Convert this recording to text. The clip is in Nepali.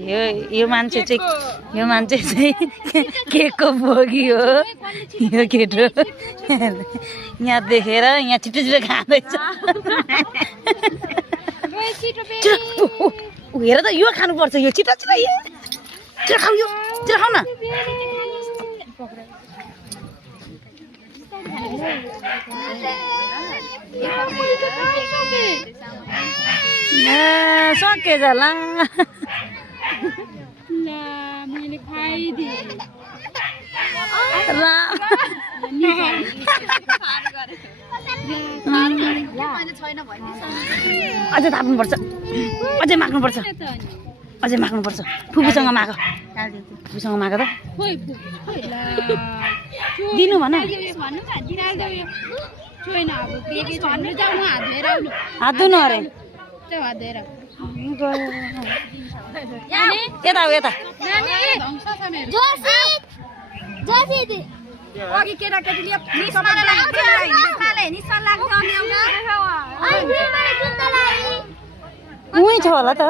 यो मान्छे चाहिँ केको भोगी हो यो केटो यहाँ देखेर यहाँ छिटो छिटो खाँदैछ हेर त यो खानुपर्छ यो छिटो छिटो छिटो खाऊ यो छिटो खाऊ न सके जाला मैले खाइदिएँ अझै थाप्नुपर्छ अझै माग्नुपर्छ फुपूसँग माग त दिनु भन हात धुनु अरे यता अघि केटाकेटीले छ होला त